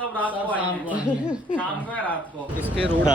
सब रात को आएंगे, शाम को या रात को। इसके रोड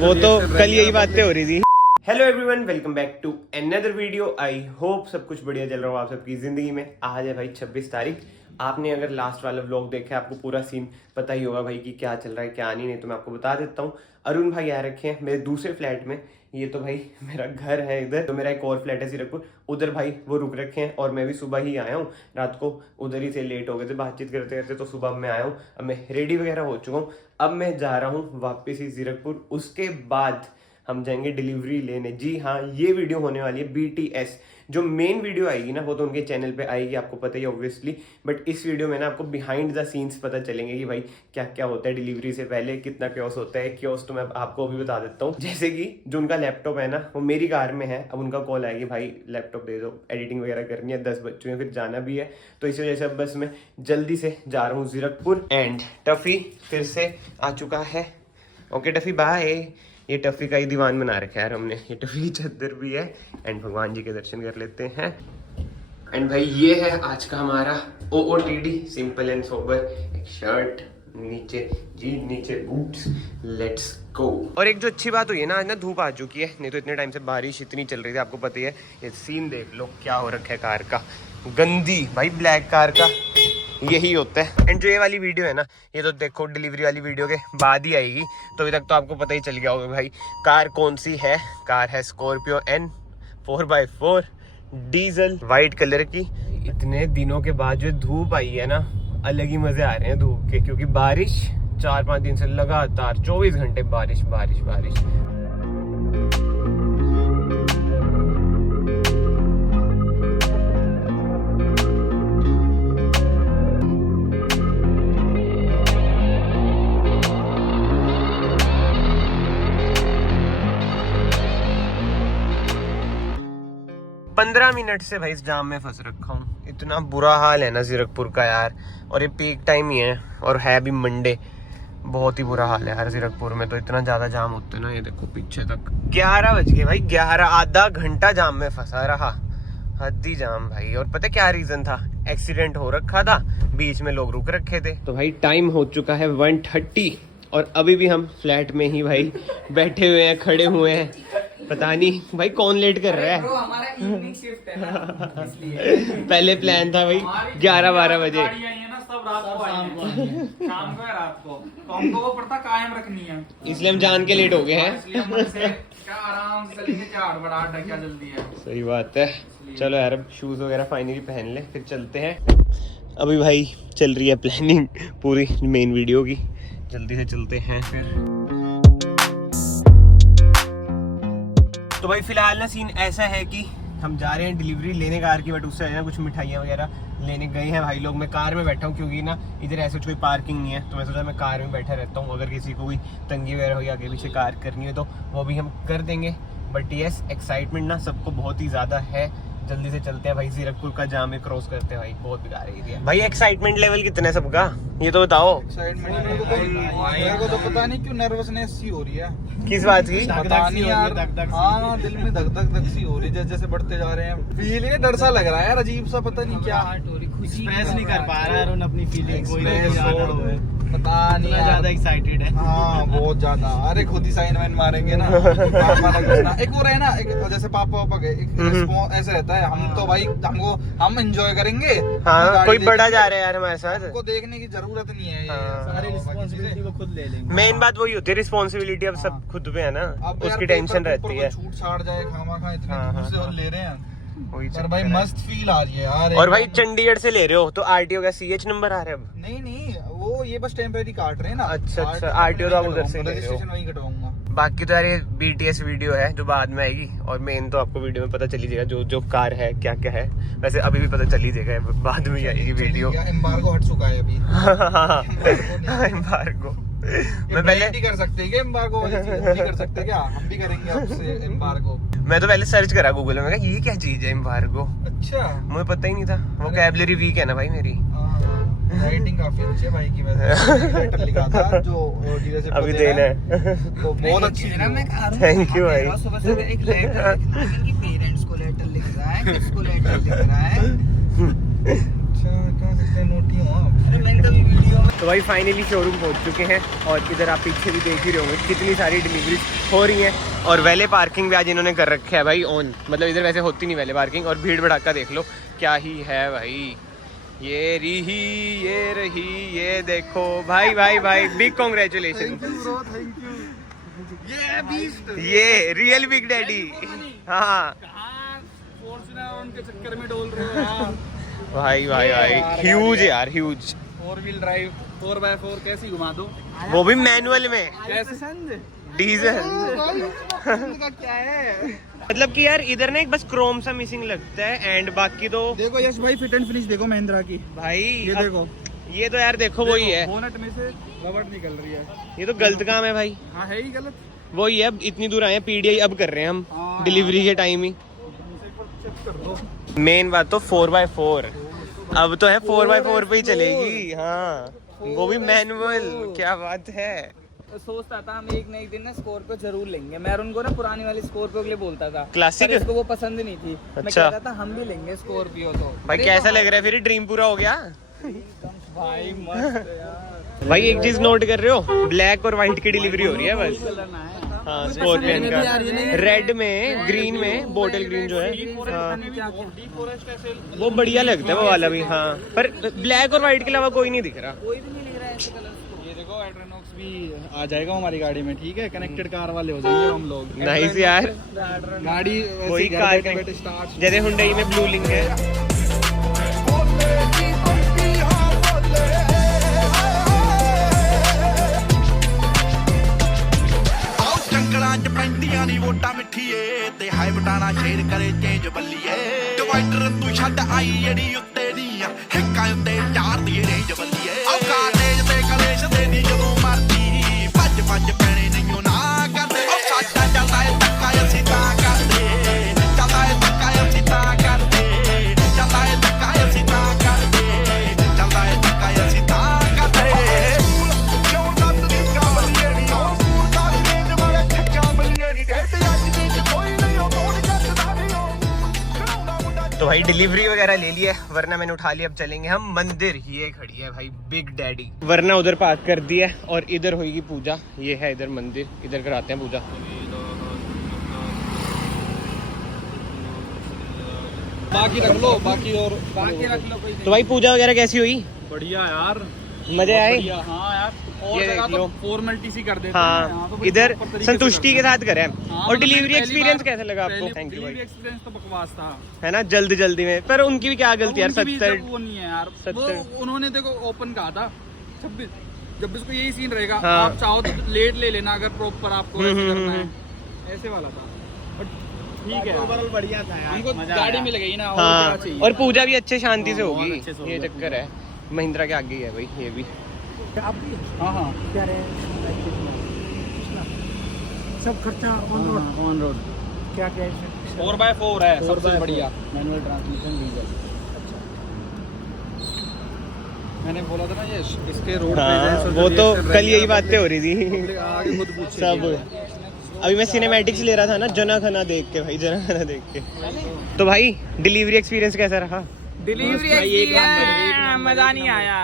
वो तो कल यही बातें हो रही थी। Hello everyone, welcome back to another video. I hope सब कुछ बढ़िया चल रहा हो आप सबकी जिंदगी में। आज है भाई 26 तारीख। आपने अगर लास्ट वाला व्लॉग देखा है, आपको पूरा सीन पता ही होगा भाई कि क्या चल रहा है क्या नहीं तो मैं आपको बता देता हूँ। अरुण भाई आ रखे हैं मेरे दूसरे फ्लैट में। ये तो भाई मेरा घर है इधर, तो मेरा एक और फ्लैट है जीरकपुर, उधर भाई वो रुक रखे हैं। और मैं भी सुबह ही आया हूँ, रात को उधर ही से लेट हो गए थे बातचीत करते करते, तो सुबह मैं आया हूँ। अब मैं रेडी वगैरह हो चुका हूँ, अब मैं जा रहा हूँ वापस ही जीरकपुर। उसके बाद हम जाएंगे डिलीवरी लेने। जी हाँ, ये वीडियो होने वाली है BTS। जो मेन वीडियो आएगी ना वो तो उनके चैनल पे आएगी, आपको पता ही ऑब्वियसली। बट इस वीडियो में ना आपको बिहाइंड द सीन्स पता चलेंगे कि भाई क्या क्या होता है डिलीवरी से पहले, कितना क्योस होता है। क्योस तो मैं आपको अभी बता देता हूँ। जैसे कि जो उनका लैपटॉप है ना वो मेरी कार में है। अब उनका कॉल आएगी, भाई लैपटॉप दे दो, एडिटिंग वगैरह करनी है, 10 बज चुके हैं, फिर जाना भी है। तो इस वजह से अब बस मैं जल्दी से जा रहा हूँ जीरकपुर। एंड टफी फिर से आ चुका है। Okay Tuffy bye. ये टफी का ही दीवान बना रखा है यार हमने। ये टफी की चादर भी है। एंड भगवान जी के दर्शन कर लेते हैं। एंड भाई ये है आज का हमारा OOTD, सिंपल एंड सोबर। एक शर्ट, नीचे जीन्स, नीचे बूट्स, लेट्स गो। और एक जो अच्छी बात हुई है ना, आज ना धूप आ चुकी है, नहीं तो इतने टाइम से बारिश इतनी चल रही थी, आपको पता ही है। ये सीन देख लो क्या हो रखा है कार का, गंदी भाई ब्लैक कार का यही होता है। एंड जो ये वाली वीडियो है ना, ये तो देखो डिलीवरी वाली वीडियो के बाद ही आएगी, तो अभी तक तो आपको पता ही चल गया होगा भाई कार कौन सी है। कार है Scorpio N 4x4 diesel white colour की। इतने दिनों के बाद जो धूप आई है ना, अलग ही मजे आ रहे हैं धूप के, क्योंकि बारिश 4-5 दिन से लगातार 24 घंटे बारिश बारिश बारिश। पंद्रह मिनट से भाई इस जाम में फंस रखा हूँ। इतना बुरा हाल है ना जीरकपुर का यार। और ये पीक टाइम ही है और है भी मंडे। बहुत ही बुरा हाल है यार जीरकपुर में, तो इतना ज्यादा जाम होता है ना। ये देखो पीछे तक 11 बज गए भाई, 11, आधा घंटा जाम में फंसा रहा। हद्दी जाम भाई। और पता क्या रीजन था? एक्सीडेंट हो रखा था, बीच में लोग रुक रखे थे। तो भाई टाइम हो चुका है 1:30 और अभी भी हम फ्लैट में ही भाई बैठे हुए हैं, खड़े हुए हैं। पता नहीं भाई कौन लेट कर रहा है। हमारा इवनिंग शिफ्ट है ना, इसलिए पहले प्लान था भाई 11-12 बजे। गाड़ियां हैं ना, सब रात को आएंगे, शाम को या रात को। तो हमको वो प्रथा कायम रखनी है, इसलिए हम जान के लेट हो गए हैं। इसलिए हम से क्या आराम से चलेंगे, क्या हड़बड़ाहट है, क्या जल्दी है। सही बात है। चलो यार अब शूज वगैरह फाइनली पहन ले, फिर चलते हैं। अभी भाई चल रही है प्लानिंग पूरी मेन वीडियो की, जल्दी से चलते हैं फिर। तो भाई फिलहाल ना सीन ऐसा है कि हम जा रहे हैं डिलीवरी लेने कार की, बट उससे पहले ना कुछ मिठाइयाँ वगैरह लेने गए हैं भाई लोग। मैं कार में बैठा हूँ क्योंकि ना इधर ऐसे कोई पार्किंग नहीं है, तो मैं सोचा मैं कार में बैठा रहता हूँ। अगर किसी को कोई तंगी वगैरह हो या आगे पीछे कार करनी है तो वो भी हम कर देंगे। बट यस, एक्साइटमेंट ना सबको बहुत ही ज़्यादा है। जल्दी से चलते हैं भाई, जीरकपुर का जाम में क्रॉस करते हैं भाई, बहुत बेकार एरिया। भाई एक्साइटमेंट लेवल कितना है सबका, ये तो बताओ। मेरे को तो पता नहीं क्यों नर्वसनेस सी हो रही है। किस बात की? पता नहीं यार, हाँ दिल में धक धक धक सी हो रही है जैसे जैसे बढ़ते जा रहे हैं। फील ये डर सा लग रहा है यार, अजीब सा, पता नहीं क्या। एक्सप्रेस नहीं कर पा रहा है अपनी फीलिंग, पता नहीं यार, ज्यादा एक्साइटेड है। हाँ बहुत ज्यादा। अरे खुद ही साइन वाइन मारेंगे ना। एक वो रहे ना, एक जैसे पापा गए, एक ऐसे रहता है। हम तो भाई हम एंजॉय करेंगे। हाँ कोई बड़ा जा रहा है यार हमारे साथ, को देखने की जरूरत नहीं है। सारी रिस्पांसिबिलिटी वो खुद ले लेंगे। मेन बात वही होती है, रिस्पॉन्सिबिलिटी अब सब खुद पे है ना, उसकी टेंशन रहती है। छूट छाड़ जाए खामा इतने दूर से और ले रहे हैं। वही पर भाई मस्त फील आ रही है यार। और भाई चंडीगढ़ से ले रहे हो तो RTO का CH नंबर आ रहा है अब? नहीं वो ये बस टेम्परेरी काट रहे हैं ना। अच्छा RTO तो आप उधर से ले रहे हो। रजिस्ट्रेशन वहीं कटवाऊंगा। बाकी तो यार ये BTS वीडियो है जो बाद में आएगी, और मेन तो आपको वीडियो में पता चल ही जाएगा जो जो कार है क्या क्या है। वैसे अभी भी पता चल ही जाएगा, बाद में आएगी वीडियो। एम्बार्गो हट चुका है अभी। एम्बार्गो मैं पहले नहीं कर सकते क्या एम्बार्गो वाली चीज? नहीं कर सकते क्या? हम भी करेंगे आपसे एम्बार्गो। मैं तो पहले सर्च करा गूगल में, मैं कहा ये क्या चीज है एम्बार्गो। अच्छा, मुझे पता ही नहीं था। वोकैबुलरी वीक है ना भाई मेरी। राइटिंग काफी अच्छी है भाई की। वैसे लेटर लिखा था जो डीलरशिप अभी देना है, तो बहुत अच्छी है। मैं खा रहा हूं, थैंक यू भाई। सुबह सुबह एक लेटर लिखना है, इनकी पेरेंट्स को लेटर लिख रहा है, किसको लेटर लिख रहा है। अच्छा, कहाँ से नोटी हो आप? अरे मैंने कभी वीडियो में तो भाई फाइनली शोरूम पहुंच चुके हैं और इधर आप पीछे भी देख ही रहे होंगे कितनी सारी डिलीवरी हो रही हैं। और वैले पार्किंग भी आज इन्होंने कर रखा है भाई ऑन, मतलब इधर वैसे होती नहीं वैले पार्किंग। और भीड़ भड़ाका देख लो क्या ही है भाई, ये रही ये देखो भाई भाई भाई बिग कॉन्ग्रेचुलेशन, ये रियल बिग डैडी। हाँ उनके चक्कर में डोल रहे हो यार। भाई भाई भाई ह्यूज है यार, ह्यूज। 4 व्हील ड्राइव 4x4 कैसी घुमा दो, वो भी मैनुअल में, कैसे डीजल। का क्या है। मतलब कि यार इधर ना एक बस क्रोम सा मिसिंग लगता है एंड बाकी तो देखो यश भाई फिट एंड फिनिश देखो महिंद्रा की भाई ये देखो, ये तो यार देखो वही है, बोनट में से रबड़ निकल रही है। ये तो गलत काम है भाई। हाँ है ही गलत। वही है, अब इतनी दूर आए हैं पीडीआई अब कर रहे हैं हम हाँ, डिलीवरी के टाइम ही। मेन बात तो 4x4 अब तो है 4x4 पे ही चलेगी। हाँ वो भी मैनुअल, क्या बात है। सोचता था हम एक न एक दिन ना स्कॉर्पियो जरूर लेंगे। मैं उनको ना पुरानी वाली स्कॉर्पियो के लिए बोलता था, क्लासिक? पर इसको वो पसंद नहीं थी। मैं अच्छा। कहता था हम भी लेंगे स्कॉर्पियो। तो भाई कैसा लग रहा है फिर, ड्रीम पूरा हो गया भाई मस्त यार। भाई एक चीज नोट कर रहे हो, ब्लैक और व्हाइट की डिलीवरी हो रही है बस। हाँ स्कॉर्पियन का, रेड में, ग्रीन में, बोटल ग्रीन जो है। हाँ वो बढ़िया लगता है वो वाला भी। हाँ पर ब्लैक और व्हाइट के अलावा कोई नहीं दिख रहा। कोई भी नहीं लग रहा है ऐसे कलर। ये देखो एड्रेनॉक्स भी आ जाएगा हमारी गाड़ी में, ठीक है। कनेक्टेड कार वाले हो जाएंगे हम लोग। नाइस यार, गाड़ी वही कार स्टार्ट जैसे हुंडई में ब्लू लिंक है। ਪੈਂਦੀਆਂ ਨੀ ਵੋਟਾਂ ਮਿੱਠੀਏ ਤੇ ਹਾਈ ਬਟਾਣਾ ਸ਼ੇਰ ਕਰੇ ਚੇਂਜ ਬੱਲੀਏ ਡਿਵਾਈਡਰ ਤੂੰ ਛੱਡ ਆਈ ਜਿਹੜੀ ਉੱਤੇ ਨਹੀਂ ਆ ਹਿੱਕਾਂ ਉੱਤੇ ਚਾਰਦੀ ਰੇਂਜ ਬੱਲੀਏ ਔਕਾ ਤੇਜ ਤੇ ਕਲੇਸ਼ ਦੇ ਦੀ ਜਦੋਂ ਮਰਦੀ ਭੱਜ ਭੱਜ ਪੈਣੇ ਨਹੀਂਓ ਨਾ ਕਰਦੇ ਉਹ ਸਾਡਾ ਚੱਲਦਾ ਏ ਧੱਕਾ ਅਸੀਂ ਤਾਂ ਕਰਦੇ, ਚੱਲਦਾ ਏ ਧੱਕਾ ਅਸੀਂ ਤਾਂ ਕਰਦੇ, ਚੱਲਦਾ ਏ ਧੱਕਾ ਅਸੀਂ ਤਾਂ ਕਰਦੇ, ਚੱਲਦਾ ਏ ਧੱਕਾ ਅਸੀਂ ਤਾਂ ਕਰਦੇ। ਕਿਉਂ ਨੱਤ ਦੀ ਕਾਬਲੀਏ ਨੀ ਹੋ ਸਕੂਲ ਦਾ ਰੇਂਜ ਵਾਲੇ ਠੱਕਾਂ ਬੱਲੀਏ ਨੀ ਡੇਟ ਅੱਜ ਦੀ ਕੋਈ ਨਹੀਂ ਉਹ ਕੋਣ ਜੱਟਦਾ ਨਹੀਂ ਉਹ। तो भाई डिलीवरी वगैरह ले लिया, वरना मैंने उठा लिया। अब चलेंगे हम मंदिर, ये खड़ी है भाई बिग डैडी, वरना उधर पार्क कर दिया और इधर होगी पूजा। ये है इधर मंदिर, इधर कराते हैं पूजा। बाकी रख लो, बाकी और बाकी रख लो कोई। तो भाई पूजा वगैरह कैसी हुई, बढ़िया यार, मजे आए? बढ़िया। हाँ यार, और ये जगह देख तो लो। फॉर्मेलिटी सी कर देते हैं। हाँ यहाँ तो बड़ी इधर proper तरीके से संतुष्टि के करते साथ करें। हैं। हाँ, और मतलब डिलीवरी पहली एक्सपीरियंस बार- कैसा लगा आपको? पहली- थैंक यू डिलीवरी भाई। एक्सपीरियंस तो बकवास था, है ना, जल्दी में, पर उनकी भी क्या गलती यार। उनकी भी 70 जब वो नहीं है यार, 70 वो उन्होंने देखो ओपन कहा था 26 को यही सीन रहेगा। हाँ। आप चाहो तो लेट ले लेना अगर प्रॉपर आपको ऐसे करना है, ऐसे वाला था। बट ठीक है, ओवरऑल बढ़िया था यार, हमको गाड़ी मिल गई ना, और क्या हाँ चाहिए। और पूजा भी अच्छे शांति से बहुत होगी, अच्छे से ये होगा। चक्कर है। महिंद्रा के आगे ही है भाई ये भी। हाँ हाँ सब खर्चा ऑन रोड क्या क्या 4x4 है सबसे बढ़िया मैनुअल ट्रांसमिशन डीजल। मैंने बोला था ना ये इसके रोड हाँ वो तो कल यही बातें हो रही थी आगे खुद पूछे सब। अभी मैं सिनेमैटिक्स ले रहा था ना, जना खना देख के भाई, जना खना देख के। तो भाई डिलीवरी एक्सपीरियंस कैसा रहा? डिलीवरी मजा नहीं आया।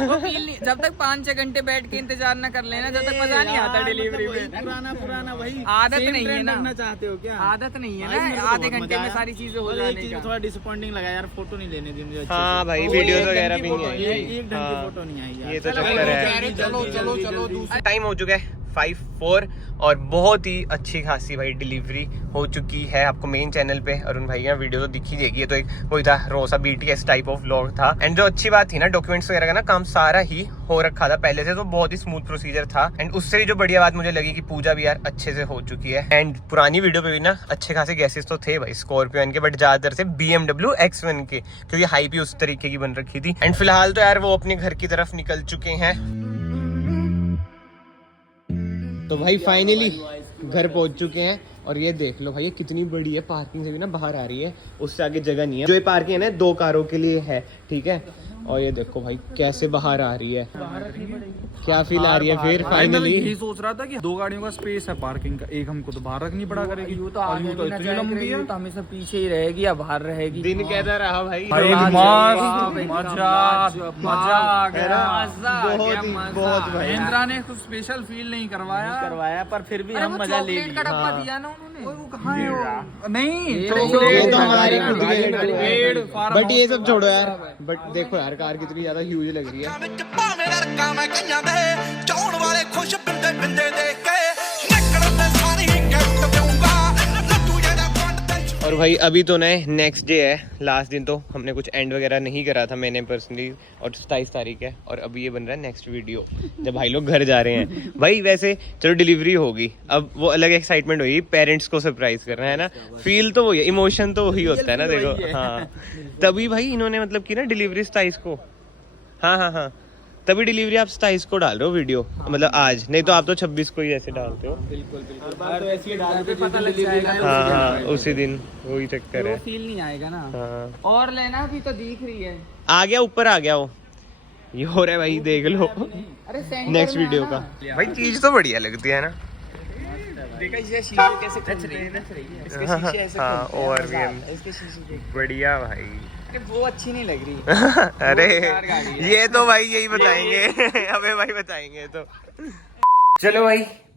वो feel नहीं- जब तक 5-6 घंटे बैठ के इंतजार ना कर लेना, जब तक मजा नहीं आता डिलीवरी में। पुराना वही आदत नहीं है ना, चाहते हो क्या? आदत नहीं है ना, आधे घंटे में सारी चीजें हो जाने का। थोड़ा डिसअपॉइंटिंग लगा यार, फोटो नहीं लेने दी मुझे। हाँ भाई वीडियोस वगैरह भी नहीं आई। एक ढंग की फोटो नहीं आई यार। ये तो चक्कर है। चलो चलो चलो दूसरा टाइम हो चुका है 5-4 और बहुत ही अच्छी खासी भाई डिलीवरी हो चुकी है। आपको मेन चैनल पे अरुण भाई का वीडियो तो दिख ही देगी। ये तो एक वही था रोसा BTS टाइप ऑफ व्लॉग था। एंड जो अच्छी बात थी ना, डॉक्यूमेंट्स वगैरह का ना काम सारा ही हो रखा था पहले से, तो बहुत ही स्मूथ प्रोसीजर था। एंड उससे भी जो बढ़िया बात मुझे लगी कि पूजा भी यार अच्छे से हो चुकी है। एंड पुरानी वीडियो पे भी ना अच्छे खासे गैसेस तो थे भाई स्कॉर्पियो के, बट ज्यादातर से BMW X1 के, क्योंकि हाइप भी उस तरीके की बन रखी थी। एंड फिलहाल तो यार वो अपने घर की तरफ निकल चुके हैं। तो भाई फाइनली घर पहुंच चुके हैं और ये देख लो भाई ये कितनी बड़ी है, पार्किंग से भी ना बाहर आ रही है, उससे आगे जगह नहीं है। जो ये पार्किंग है ना 2 कारों के लिए है, ठीक है। और ये देखो भाई कैसे बाहर आ रही है, क्या फील आ रही है फिर फाइनली। यही सोच रहा था कि 2 गाड़ियों का स्पेस है पार्किंग का, एक हमको तो बाहर रखनी पड़ा करेगी। यूं तो आगे तो इतनी लंबी है, तो हमेशा पीछे ही रहेगी या बाहर रहेगी। दिन कैसा रहा भाई? मजा आ गया, बहुत भाई। इंद्रा ने कुछ स्पेशल फील नहीं करवाया पर फिर भी हम मजा ले लिए। डब्बा दिया ना उन्होंने, वो कहाँ है वो? नहीं ये चॉकलेट तो हमारी खुद की पेड़, बट ये सब छोड़ो यार। बट देखो यार कार कितनी ज्यादा ह्यूज लग रही है। ਵਿੱਚ ਭਾਵੇਂ ਰੜਕਾਂ ਮੈਂ ਕਈਆਂ ਦੇ ਚਾਉਣ ਵਾਲੇ ਖੁਸ਼ ਬਿੰਦੇ ਬਿੰਦੇ ਦੇਖ ਕੇ ਨਿਕਲਣ ਦੇ ਸਾਰੀ ਗਿਫਟ ਦੇਊਂਗਾ ਲੱਡੂ ਜਿਹੜਾ ਵੰਡ ਤੇ और भाई अभी तो ना नेक्स्ट डे है, लास्ट दिन तो हमने कुछ एंड वगैरह नहीं करा था मैंने पर्सनली, और 27 तारीख है और अभी ये बन रहा है नेक्स्ट वीडियो जब भाई लोग घर जा रहे हैं। भाई वैसे चलो डिलीवरी होगी, अब वो अलग एक्साइटमेंट होगी, पेरेंट्स को सरप्राइज करना है ना, फील तो वही, इमोशन तो वही होता है ना। देखो हाँ, तभी भाई इन्होंने मतलब की ना डिलीवरी 27 को, हाँ तभी डिलीवरी आप 27 को डाल रहे हो वीडियो, मतलब आज, नहीं तो आप तो 26 को ही ऐसे डालते हो। हाँ उसी दिन, वही चक्कर है। फील नहीं आएगा ना। हाँ और लेना अभी तो दिख रही है। आ गया, ऊपर आ गया वो, ये हो रहा है भाई, देख लो अरे नेक्स्ट वीडियो का। भाई चीज तो बढ़िया लगती है ना, देखा इसे शीशे कैसे खच रही है, इसके शीशे ऐसे हाँ, खुलते हैं, और मजा भी आता है, इसके शीशे देख। बढ़िया भाई। अरे वो अच्छी नहीं लग रही। अरे बेकार गाड़ी है। ये तो भाई यही बताएंगे अबे भाई बताएंगे तो। चलो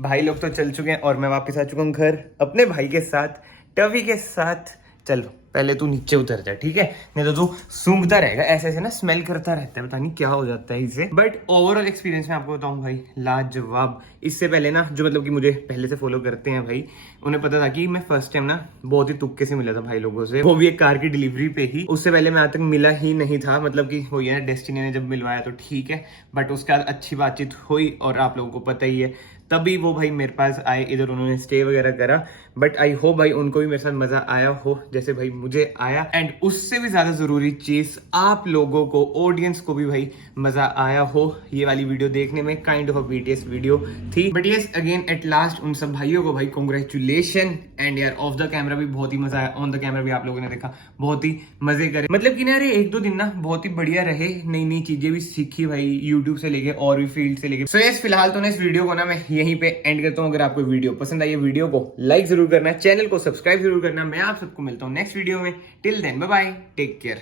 भाई लोग तो चल चुके हैं और मैं वापस आ चुका हूँ घर अपने भाई के साथ, टवी के साथ। चलो पहले तू नीचे उतर जा, ठीक है, नहीं तो तू सूंघता रहेगा, ऐसे ऐसे ना स्मेल करता रहता है, पता नहीं क्या हो जाता है इसे। बट ओवरऑल एक्सपीरियंस मैं आपको बताऊं भाई, लाजवाब। इससे पहले ना जो मतलब कि मुझे पहले से फॉलो करते हैं भाई, उन्हें पता था कि मैं फर्स्ट टाइम ना बहुत ही तुक्के से मिला था भाई लोगों से, वो भी एक कार की डिलीवरी पे ही। उससे पहले मैं आज तक मिला ही नहीं था, मतलब कि वो ये ना डेस्टिनी ने जब मिलवाया तो ठीक है, बट उसके बाद अच्छी बातचीत हुई और आप लोगों को पता ही है, तभी वो भाई मेरे पास आए, इधर उन्होंने स्टे वगैरह करा। बट आई होप भाई उनको भी मेरे साथ मजा आया हो जैसे भाई मुझे आया, एंड उससे भी ज्यादा जरूरी चीज आप लोगों को, ऑडियंस को भी भाई मजा आया हो ये वाली वीडियो देखने में। काइंड ऑफ बीटीएस वीडियो थी, but yes again at last उन सब भाइयों को भाई कॉन्ग्रेचुलेशन। एंड यार ऑफ द कैमरा भी बहुत ही मजा आया, ऑन द कैमरा भी आप लोगों ने देखा बहुत ही मजे करे, मतलब कि ना यार 1-2 दिन ना बहुत ही बढ़िया रहे, नई नई चीजें भी सीखी भाई, यूट्यूब से लेके और भी फील्ड से लेके। सो यस फिलहाल तो ना इस वीडियो को ना मैं यहीं पे एंड करता हूँ। अगर आपको वीडियो पसंद आई है, वीडियो को लाइक जरूर करना, चैनल को सब्सक्राइब जरूर करना। मैं आप सबको मिलता हूँ नेक्स्ट वीडियो में। Till then bye bye, take care.